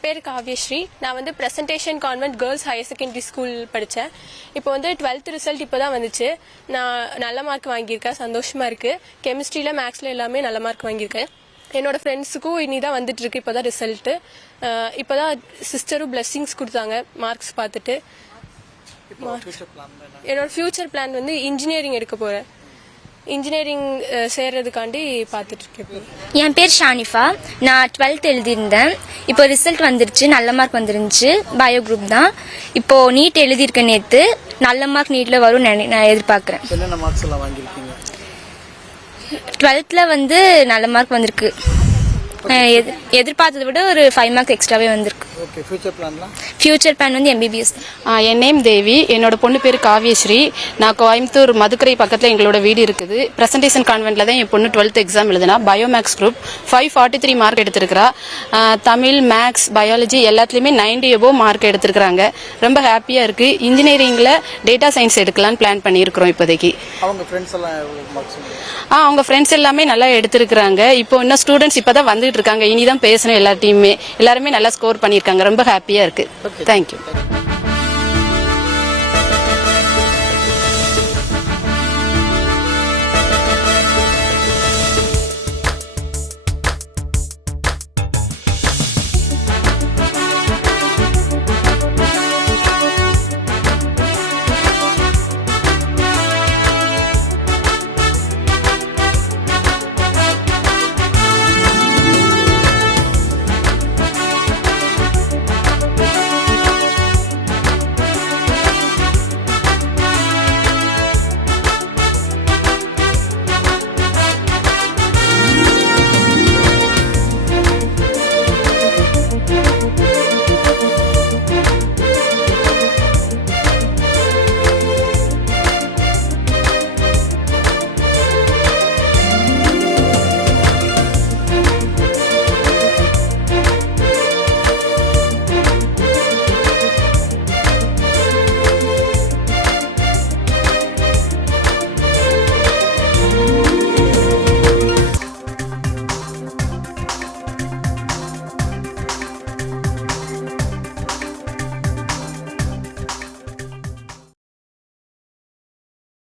என் பேர் காவ்யஸ்ரீ. நான் வந்து presentation convent girls higher secondary school படித்தேன். இப்போ வந்து 12th ரிசல்ட் இப்போ தான் வந்துச்சு. நான் நல்ல மார்க் வாங்கியிருக்கேன், சந்தோஷமாக இருக்குது. கெமிஸ்ட்ரியில் மேக்ஸில் எல்லாமே நல்ல மார்க் வாங்கியிருக்கேன். என்னோட ஃப்ரெண்ட்ஸுக்கும் இனி தான் வந்துட்டு இருக்கு. இப்போ தான் ரிசல்ட்டு. இப்போ தான் சிஸ்டரும் பிளெஸ்ஸிங்ஸ் கொடுத்தாங்க மார்க்ஸ் பார்த்துட்டு. என்னோட ஃபியூச்சர் பிளான் வந்து இன்ஜினியரிங் எடுக்க போகிறேன். இன்ஜினியரிங் சேர்றதுக்காண்டி பார்த்துட்டு இருக்கேன். என் பேர் ஷானிஃபா. நான் 12th எழுதியிருந்தேன். இப்போ ரிசல்ட் வந்துருச்சு, நல்ல மார்க் வந்துருந்துச்சு. பயோ குரூப் தான். இப்போ நீட் எழுதியிருக்கேன் நேற்று. நல்ல மார்க் நீட்டில் வரும் நான் எதிர்பார்க்குறேன். என்னென்ன மார்க்ஸ் எல்லாம் வாங்கியிருக்கீங்க? 12th வந்து நல்ல மார்க் வந்திருக்கு. எதிர்பார்த்ததை விட ஒரு 5 மார்க்ஸ் எக்ஸ்ட்ராவே வந்திருக்கு. ஓகே, ஃபியூச்சர் பிளான்லாம்? ஃபியூச்சர் பிளான் வந்து MBBS. என் நேம் தேவி. என்னோட பொண்ணு பேர் காவ்யஸ்ரீ. நான் கோயம்புத்தூர் மதுக்கரை பக்கத்தில் எங்களோட வீடு இருக்குது. பிரசன்டேஷன் கான்வென்ட்ல தான் என் பொண்ணு 12th எக்ஸாம் எழுதினா. பயோமேக்ஸ் குரூப் 543 மார்க் எடுத்திருக்கிறா. தமிழ், மேக்ஸ், பயாலஜி எல்லாத்துலேயுமே 90 above மார்க் எடுத்திருக்கிறாங்க. ரொம்ப ஹாப்பியாக இருக்குது. இன்ஜினியரிங்கில் டேட்டா சயின்ஸ் எடுக்கலான்னு பிளான் பண்ணியிருக்கிறோம் இப்போதைக்கு. அவங்க ஃப்ரெண்ட்ஸ் எல்லாம் அவங்க ஃப்ரெண்ட்ஸ் எல்லாமே நல்லா எடுத்திருக்கிறாங்க. இப்போ இன்னும் ஸ்டூடெண்ட்ஸ் இப்போ தான் வந்துட்டு இருக்காங்க. இனிதான் பேசணும் எல்லாத்தையுமே. எல்லாருமே நல்லா ஸ்கோர் பண்ணியிருக்காங்க. ரொம்ப ஹாப்பியாக இருக்குது. தேங்க்யூ.